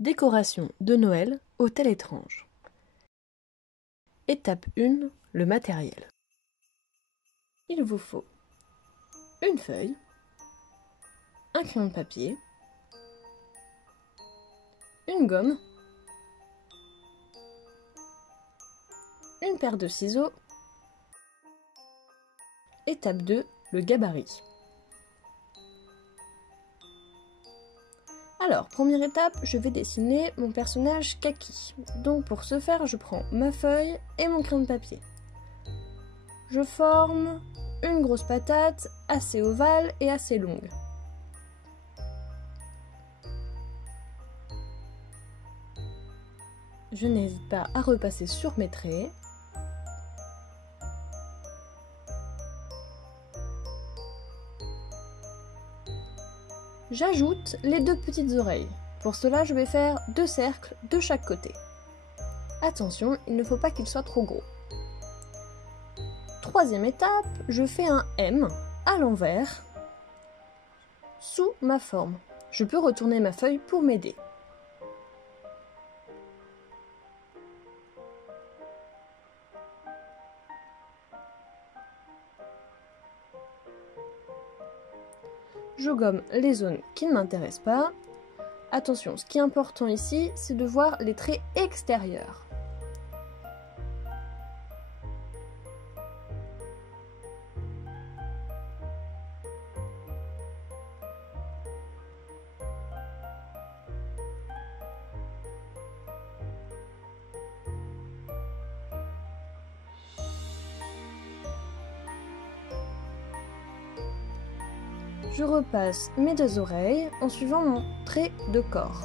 Décoration de Noël, hôtel étrange. Étape 1, le matériel. Il vous faut une feuille, un crayon de papier, une gomme, une paire de ciseaux. Étape 2, le gabarit. Alors, première étape, je vais dessiner mon personnage Kaki. Donc pour ce faire, je prends ma feuille et mon crayon de papier. Je forme une grosse patate assez ovale et assez longue. Je n'hésite pas à repasser sur mes traits. J'ajoute les deux petites oreilles. Pour cela, je vais faire 2 cercles de chaque côté. Attention, il ne faut pas qu'ils soient trop gros. Troisième étape, je fais un M à l'envers sous ma forme. Je peux retourner ma feuille pour m'aider. Je gomme les zones qui ne m'intéressent pas. Attention, ce qui est important ici, c'est de voir les traits extérieurs. Je repasse mes 2 oreilles en suivant mon trait de corps.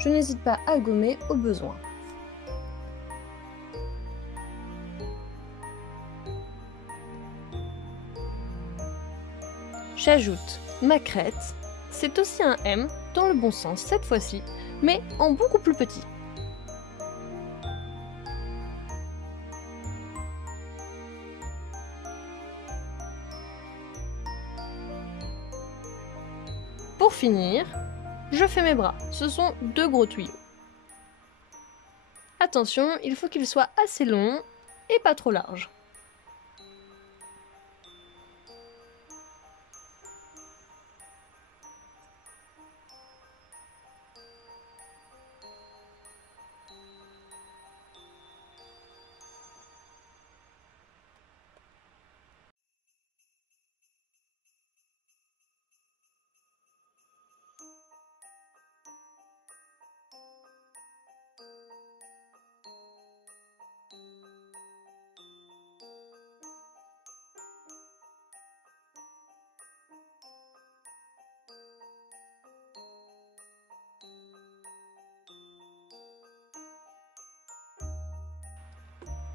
Je n'hésite pas à gommer au besoin. J'ajoute ma crête. C'est aussi un M dans le bon sens cette fois-ci, mais en beaucoup plus petit. Pour finir, je fais mes bras. Ce sont 2 gros tuyaux. Attention, il faut qu'ils soient assez longs et pas trop larges.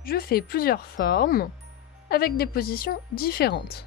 Je fais plusieurs formes avec des positions différentes.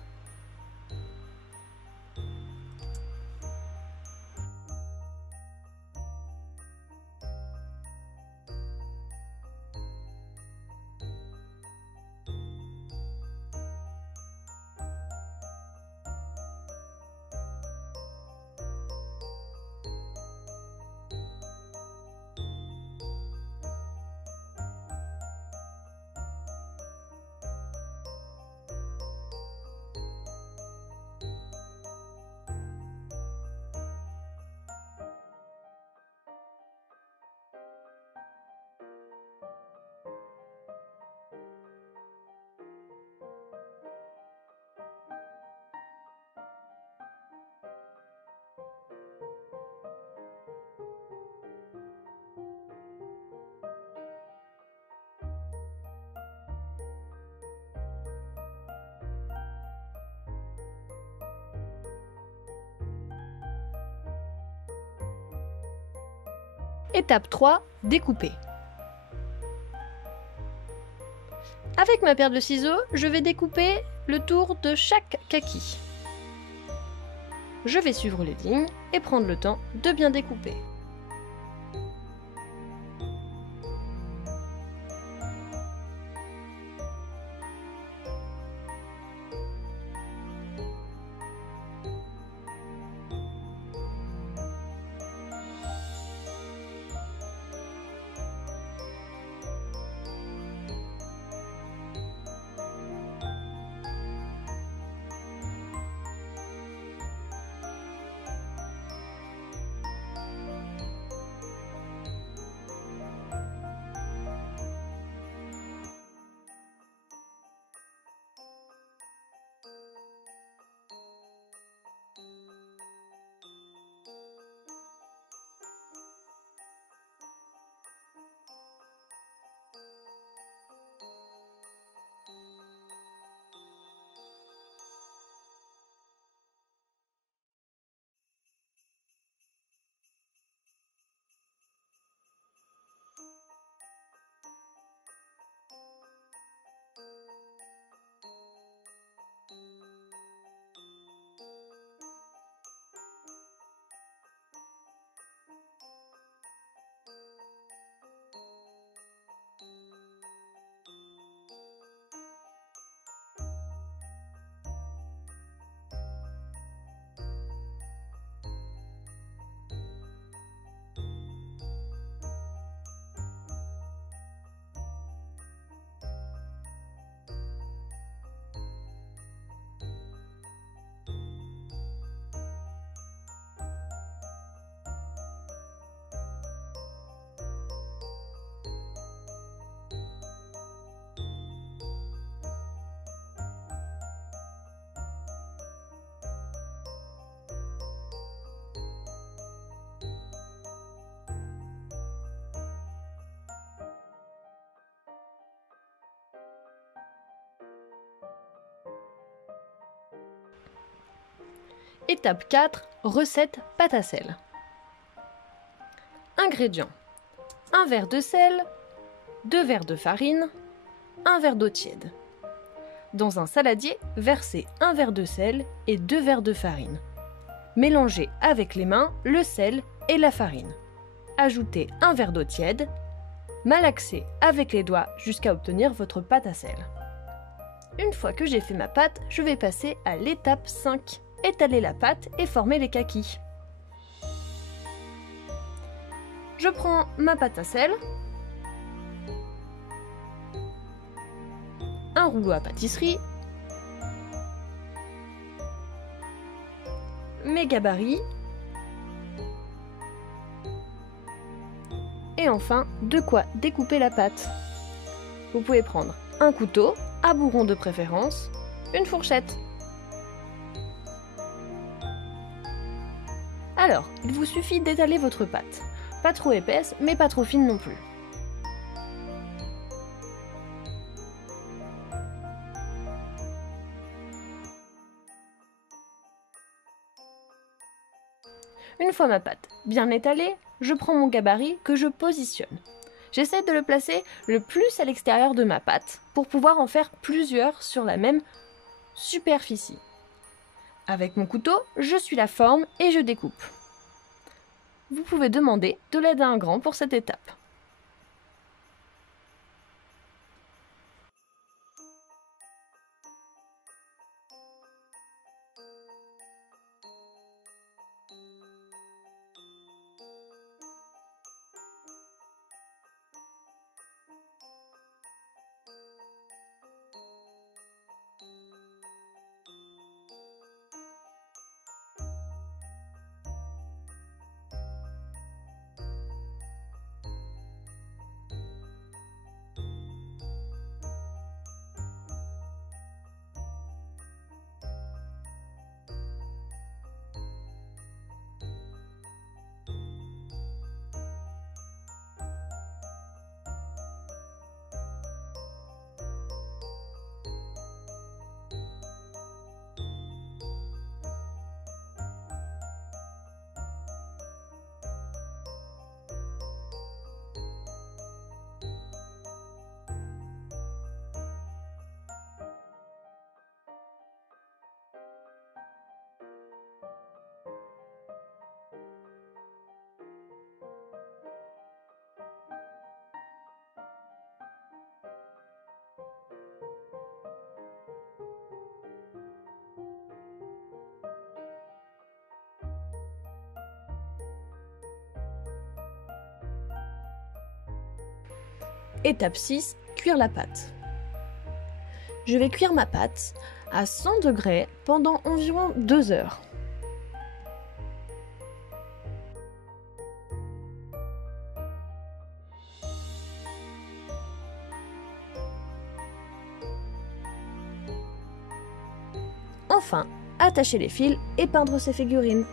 Étape 3, découper. Avec ma paire de ciseaux, je vais découper le tour de chaque kaki. Je vais suivre les lignes et prendre le temps de bien découper. Étape 4, recette pâte à sel. Ingrédients: 1 verre de sel, 2 verres de farine, 1 verre d'eau tiède. Dans un saladier, versez 1 verre de sel et 2 verres de farine. Mélangez avec les mains le sel et la farine. Ajoutez 1 verre d'eau tiède. Malaxez avec les doigts jusqu'à obtenir votre pâte à sel. Une fois que j'ai fait ma pâte, je vais passer à l'étape 5. Étaler la pâte et former les kakis. Je prends ma pâte à sel, un rouleau à pâtisserie, mes gabarits et enfin de quoi découper la pâte. Vous pouvez prendre un couteau, à bourron de préférence, une fourchette. Alors, il vous suffit d'étaler votre pâte. Pas trop épaisse, mais pas trop fine non plus. Une fois ma pâte bien étalée, je prends mon gabarit que je positionne. J'essaie de le placer le plus à l'extérieur de ma pâte pour pouvoir en faire plusieurs sur la même superficie. Avec mon couteau, je suis la forme et je découpe. Vous pouvez demander de l'aide à un grand pour cette étape. Étape 6, cuire la pâte. Je vais cuire ma pâte à 100 degrés pendant environ 2 heures. Enfin, attacher les fils et peindre ces figurines.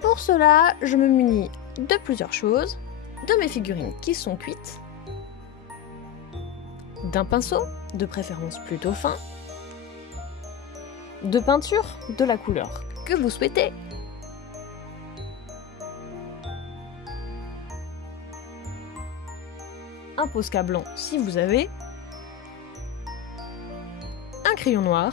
Pour cela, je me munis de plusieurs choses, de mes figurines qui sont cuites, d'un pinceau, de préférence plutôt fin, de peinture de la couleur que vous souhaitez, un Posca blanc si vous avez, un crayon noir,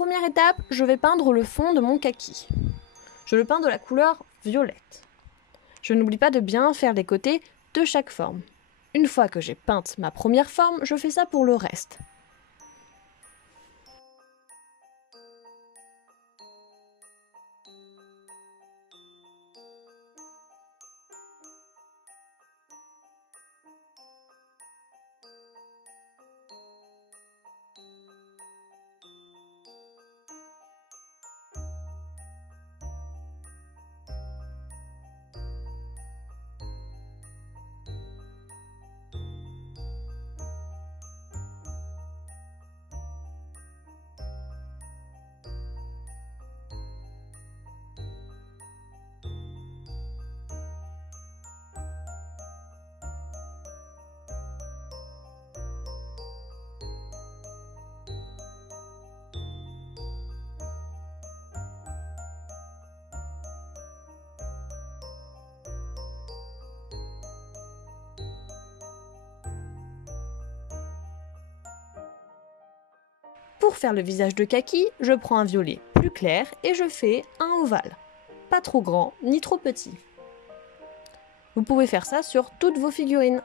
Première étape, je vais peindre le fond de mon kaki. Je le peins de la couleur violette. Je n'oublie pas de bien faire les côtés de chaque forme. Une fois que j'ai peint ma première forme, je fais ça pour le reste. Pour faire le visage de Kaki, je prends un violet plus clair et je fais un ovale. Pas trop grand ni trop petit. Vous pouvez faire ça sur toutes vos figurines.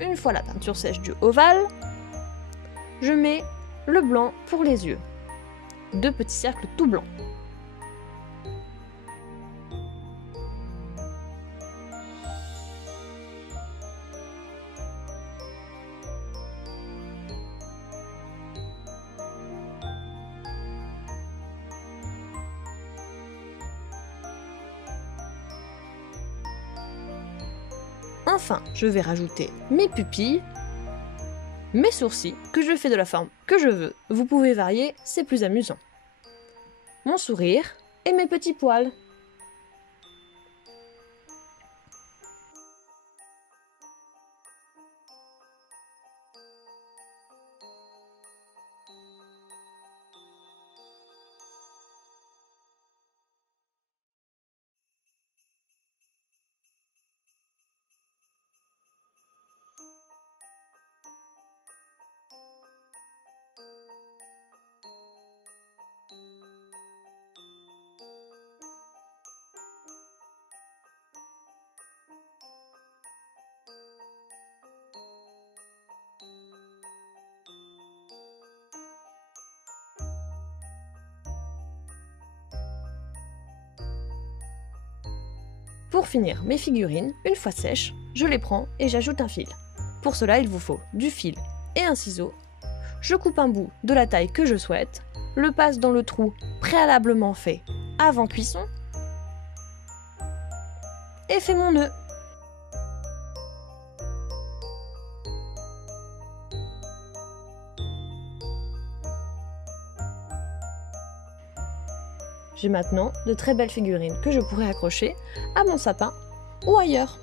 Une fois la peinture sèche du ovale, je mets le blanc pour les yeux. 2 petits cercles tout blancs. Enfin, je vais rajouter mes pupilles, mes sourcils, que je fais de la forme que je veux. Vous pouvez varier, c'est plus amusant. Mon sourire et mes petits poils. Pour finir mes figurines, une fois sèches, je les prends et j'ajoute un fil. Pour cela, il vous faut du fil et un ciseau. Je coupe un bout de la taille que je souhaite, le passe dans le trou préalablement fait avant cuisson et fais mon nœud. J'ai maintenant de très belles figurines que je pourrais accrocher à mon sapin ou ailleurs.